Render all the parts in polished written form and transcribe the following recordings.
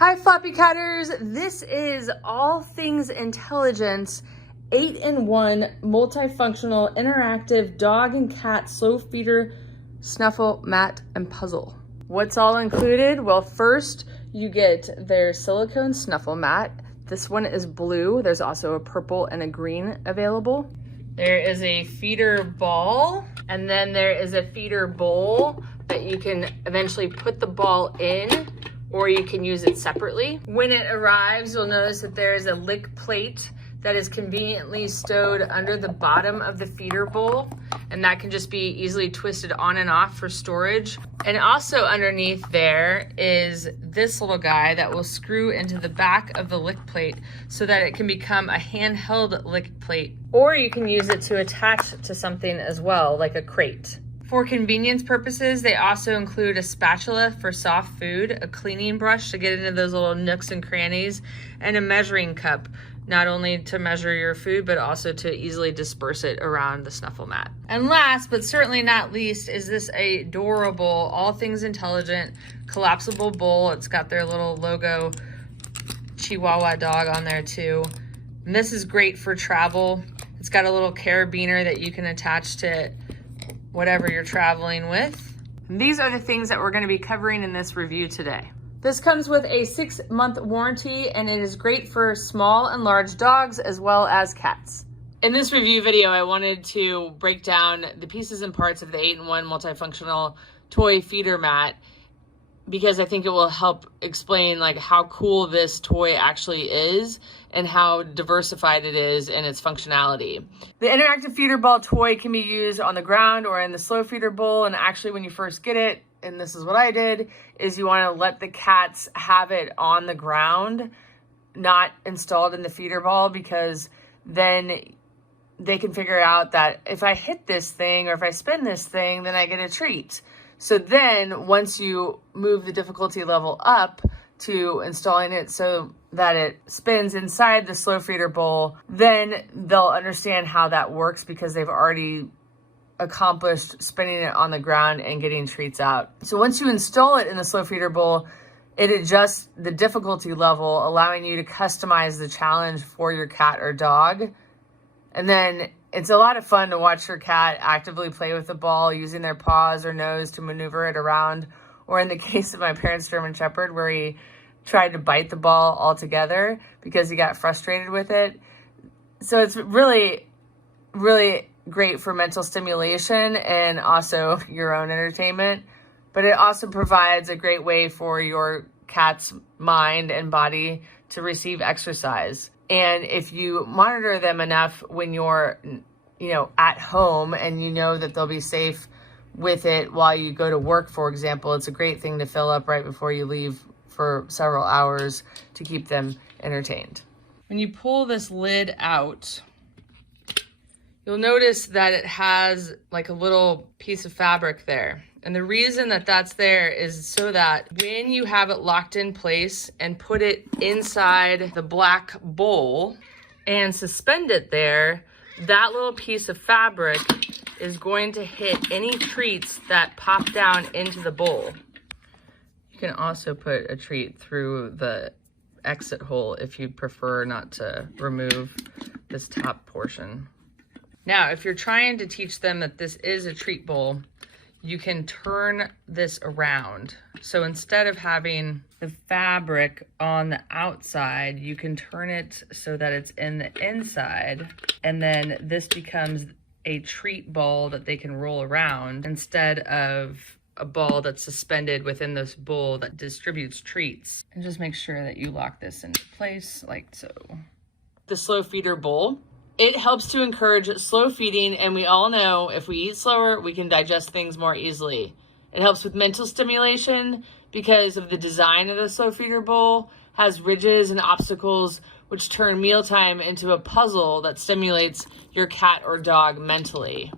Hi Floppycatters, this is All Things Intelligence 8-in-1 multifunctional interactive dog and cat slow feeder snuffle mat and puzzle. What's all included? Well, first you get their silicone snuffle mat. This one is blue. There's also a purple and a green available. There is a feeder ball, and then there is a feeder bowl that you can eventually put the ball in, or you can use it separately. When it arrives, you'll notice that there is a lick plate that is conveniently stowed under the bottom of the feeder bowl, and that can just be easily twisted on and off for storage. And also underneath there is this little guy that will screw into the back of the lick plate so that it can become a handheld lick plate, or you can use it to attach to something as well, like a crate. For convenience purposes, they also include a spatula for soft food, a cleaning brush to get into those little nooks and crannies, and a measuring cup, not only to measure your food, but also to easily disperse it around the snuffle mat. And last, but certainly not least, is this adorable, all things intelligent, collapsible bowl. It's got their little logo Chihuahua dog on there too. And this is great for travel. It's got a little carabiner that you can attach to whatever you're traveling with. And these are the things that we're going to be covering in this review today. This comes with a 6-month warranty, and it is great for small and large dogs as well as cats. In this review video, I wanted to break down the pieces and parts of the 8-in-1 multifunctional toy feeder mat, because I think it will help explain like how cool this toy actually is and how diversified it is in its functionality. The interactive feeder ball toy can be used on the ground or in the slow feeder bowl, and actually when you first get it, and this is what I did, is you want to let the cats have it on the ground, not installed in the feeder ball, because then they can figure out that if I hit this thing or if I spin this thing, then I get a treat. So then once you move the difficulty level up to installing it so that it spins inside the slow feeder bowl, then they'll understand how that works because they've already accomplished spinning it on the ground and getting treats out. So once you install it in the slow feeder bowl, it adjusts the difficulty level, allowing you to customize the challenge for your cat or dog. And then it's a lot of fun to watch your cat actively play with the ball, using their paws or nose to maneuver it around. Or in the case of my parents' German Shepherd, where he tried to bite the ball altogether because he got frustrated with it. So it's really, really great for mental stimulation and also your own entertainment. But it also provides a great way for your cat's mind and body to receive exercise. And if you monitor them enough when you're, at home, and you know that they'll be safe with it while you go to work, for example, it's a great thing to fill up right before you leave for several hours to keep them entertained. When you pull this lid out, you'll notice that it has like a little piece of fabric there. And the reason that that's there is so that when you have it locked in place and put it inside the black bowl and suspend it there, that little piece of fabric is going to hit any treats that pop down into the bowl. You can also put a treat through the exit hole if you'd prefer not to remove this top portion. Now, if you're trying to teach them that this is a treat bowl, you can turn this around. So instead of having the fabric on the outside, you can turn it so that it's in the inside, and then this becomes a treat ball that they can roll around instead of a ball that's suspended within this bowl that distributes treats. And just make sure that you lock this into place like so. The slow feeder bowl. It helps to encourage slow feeding, and we all know if we eat slower, we can digest things more easily. It helps with mental stimulation because of the design of the slow feeder bowl, has ridges and obstacles which turn mealtime into a puzzle that stimulates your cat or dog mentally.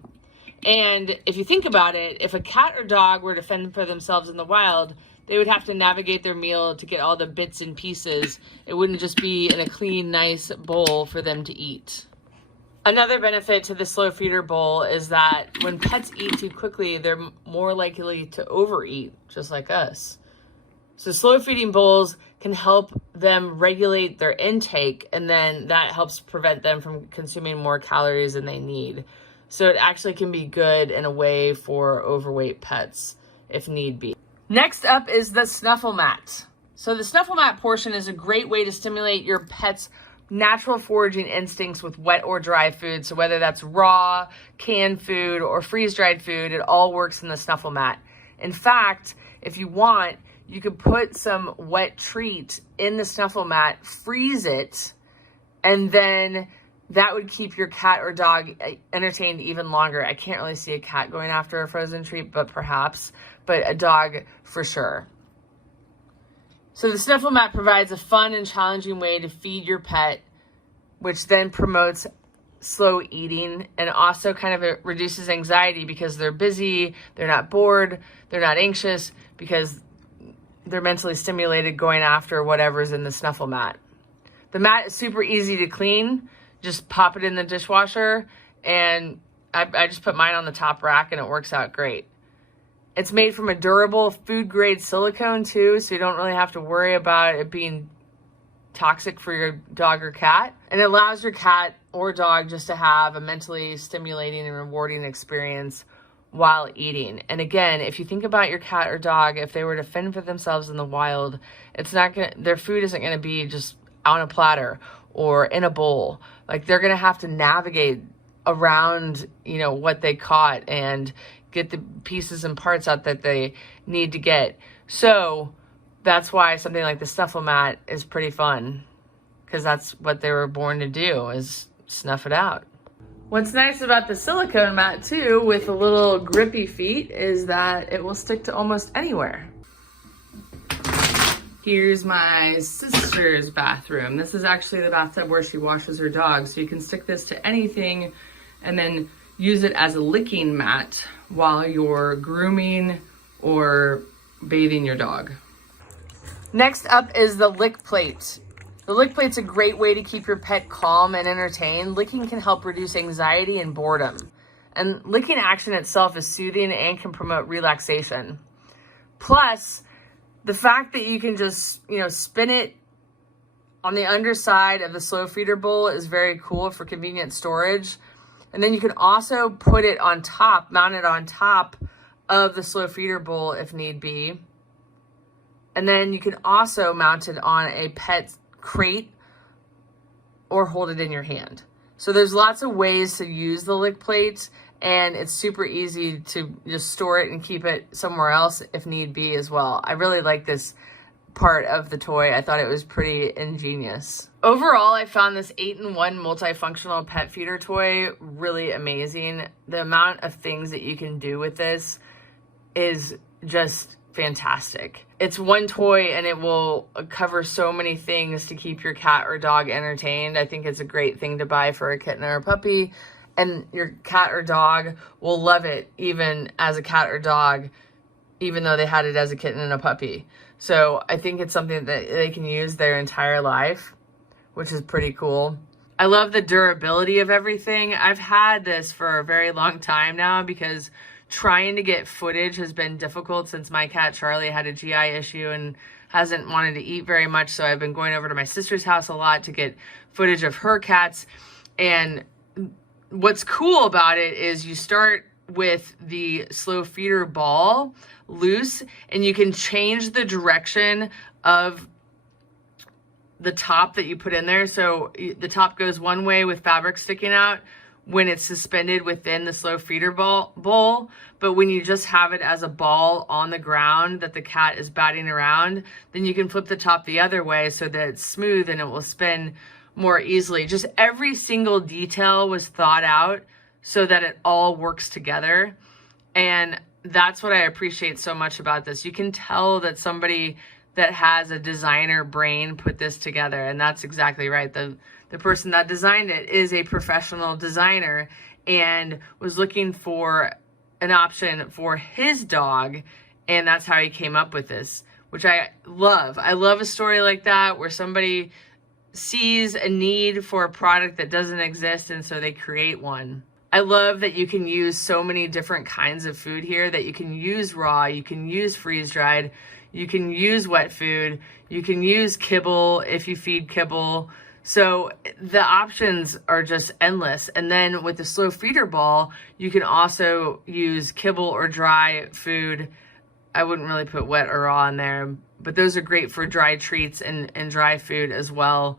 And if you think about it, if a cat or dog were to fend for themselves in the wild, they would have to navigate their meal to get all the bits and pieces. It wouldn't just be in a clean, nice bowl for them to eat. Another benefit to the slow feeder bowl is that when pets eat too quickly, they're more likely to overeat, just like us. So slow feeding bowls can help them regulate their intake, and then that helps prevent them from consuming more calories than they need. So it actually can be good in a way for overweight pets if need be. Next up is the Snuffle Mat. So the Snuffle Mat portion is a great way to stimulate your pet's natural foraging instincts with wet or dry food. So whether that's raw, canned food, or freeze-dried food, it all works in the Snuffle Mat. In fact, if you want, you could put some wet treat in the Snuffle Mat, freeze it, and then that would keep your cat or dog entertained even longer. I can't really see a cat going after a frozen treat, but perhaps, but a dog for sure. So the Snuffle Mat provides a fun and challenging way to feed your pet, which then promotes slow eating and also kind of reduces anxiety because they're busy, they're not bored, they're not anxious because they're mentally stimulated going after whatever's in the Snuffle Mat. The mat is super easy to clean. Just pop it in the dishwasher, and I just put mine on the top rack and it works out great. It's made from a durable food-grade silicone too, so you don't really have to worry about it being toxic for your dog or cat. And it allows your cat or dog just to have a mentally stimulating and rewarding experience while eating. And again, if you think about your cat or dog, if they were to fend for themselves in the wild, their food isn't gonna be just on a platter or in a bowl. Like, they're gonna have to navigate around, what they caught and get the pieces and parts out that they need to get. So that's why something like the Snuffle Mat is pretty fun, because that's what they were born to do, is snuff it out. What's nice about the silicone mat too, with the little grippy feet, is that it will stick to almost anywhere. Here's my sister's bathroom. This is actually the bathtub where she washes her dog. So you can stick this to anything and then use it as a licking mat while you're grooming or bathing your dog. Next up is the lick plate. The lick plate's a great way to keep your pet calm and entertained. Licking can help reduce anxiety and boredom. And licking action itself is soothing and can promote relaxation. Plus, the fact that you can just, spin it on the underside of the slow feeder bowl is very cool for convenient storage. And then you can also put it on top, mount it on top of the slow feeder bowl if need be. And then you can also mount it on a pet crate or hold it in your hand. So there's lots of ways to use the lick plate, and it's super easy to just store it and keep it somewhere else if need be as well. I really like this part of the toy. I thought it was pretty ingenious. Overall, I found this 8-in-1 multifunctional pet feeder toy really amazing. The amount of things that you can do with this is just fantastic. It's one toy and it will cover so many things to keep your cat or dog entertained. I think it's a great thing to buy for a kitten or a puppy, and your cat or dog will love it even as a cat or dog, even though they had it as a kitten and a puppy. So I think it's something that they can use their entire life, which is pretty cool. I love the durability of everything. I've had this for a very long time now because trying to get footage has been difficult since my cat Charlie had a GI issue and hasn't wanted to eat very much. So I've been going over to my sister's house a lot to get footage of her cats. And what's cool about it is you start with the slow feeder ball loose and you can change the direction of the top that you put in there. So the top goes one way with fabric sticking out when it's suspended within the slow feeder bowl, but when you just have it as a ball on the ground that the cat is batting around, then you can flip the top the other way so that it's smooth and it will spin more easily. Just every single detail was thought out so that it all works together. And that's what I appreciate so much about this. You can tell that somebody that has a designer brain put this together, and that's exactly right. The person that designed it is a professional designer and was looking for an option for his dog, and that's how he came up with this, which I love. I love a story like that where somebody sees a need for a product that doesn't exist, and so they create one. I love that you can use so many different kinds of food here, that you can use raw, you can use freeze-dried, you can use wet food, You can use kibble if you feed kibble. So the options are just endless. And then with the slow feeder ball, you can also use kibble or dry food. I wouldn't really put wet or raw in there, but those are great for dry treats and dry food as well.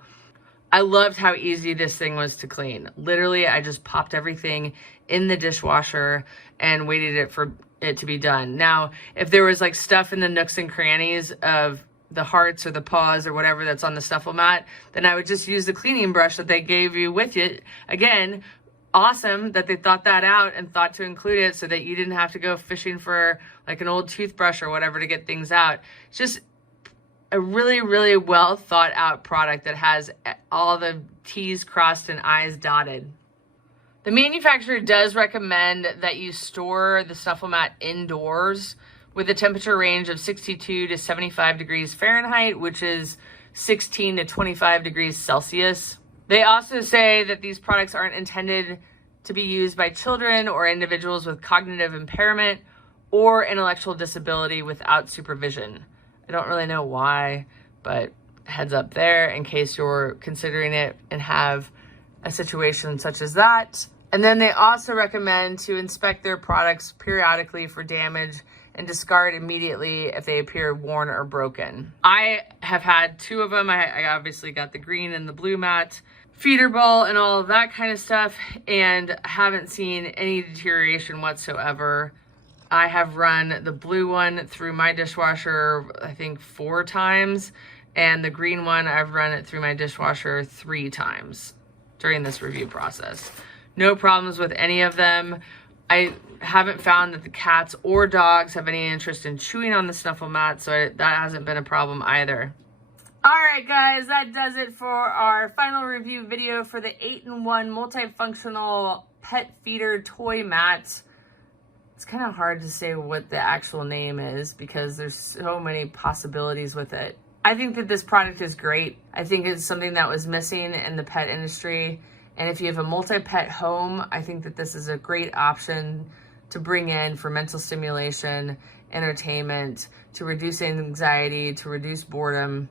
I loved how easy this thing was to clean. Literally, I just popped everything in the dishwasher and waited for it to be done. Now, if there was like stuff in the nooks and crannies of the hearts or the paws or whatever that's on the Snuffle Mat, then I would just use the cleaning brush that they gave you with it. Again, awesome that they thought that out and thought to include it so that you didn't have to go fishing for like an old toothbrush or whatever to get things out. It's just a really, really well thought out product that has all the T's crossed and I's dotted. The manufacturer does recommend that you store the Snuffle Mat indoors with a temperature range of 62 to 75 degrees Fahrenheit, which is 16 to 25 degrees Celsius. They also say that these products aren't intended to be used by children or individuals with cognitive impairment or intellectual disability without supervision. I don't really know why, but heads up there in case you're considering it and have a situation such as that. And then they also recommend to inspect their products periodically for damage and discard immediately if they appear worn or broken. I have had two of them. I obviously got the green and the blue mat, feeder ball and all of that kind of stuff, and haven't seen any deterioration whatsoever. I have run the blue one through my dishwasher, I think 4 times, and the green one, I've run it through my dishwasher 3 times during this review process. No problems with any of them. I haven't found that the cats or dogs have any interest in chewing on the Snuffle Mat, so that hasn't been a problem either. All right, guys, that does it for our final review video for the 8-in-1 multifunctional pet feeder toy mat. It's kind of hard to say what the actual name is because there's so many possibilities with it. I think that this product is great. I think it's something that was missing in the pet industry. And if you have a multi-pet home, I think that this is a great option to bring in for mental stimulation, entertainment, to reduce anxiety, to reduce boredom.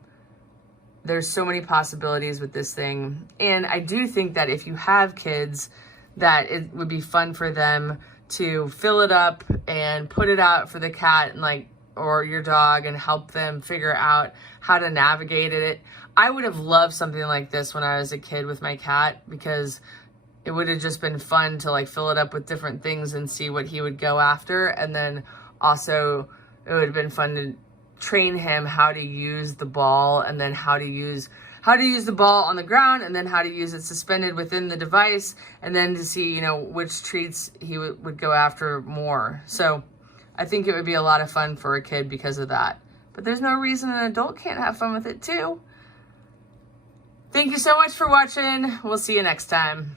There's so many possibilities with this thing. And I do think that if you have kids, that it would be fun for them to fill it up and put it out for the cat and or your dog and help them figure out how to navigate it. I would have loved something like this when I was a kid with my cat because it would have just been fun to fill it up with different things and see what he would go after. And then also it would have been fun to train him how to use the ball and then how to use the ball on the ground and then how to use it suspended within the device and then to see, which treats he would go after more. So I think it would be a lot of fun for a kid because of that. But there's no reason an adult can't have fun with it too. Thank you so much for watching. We'll see you next time.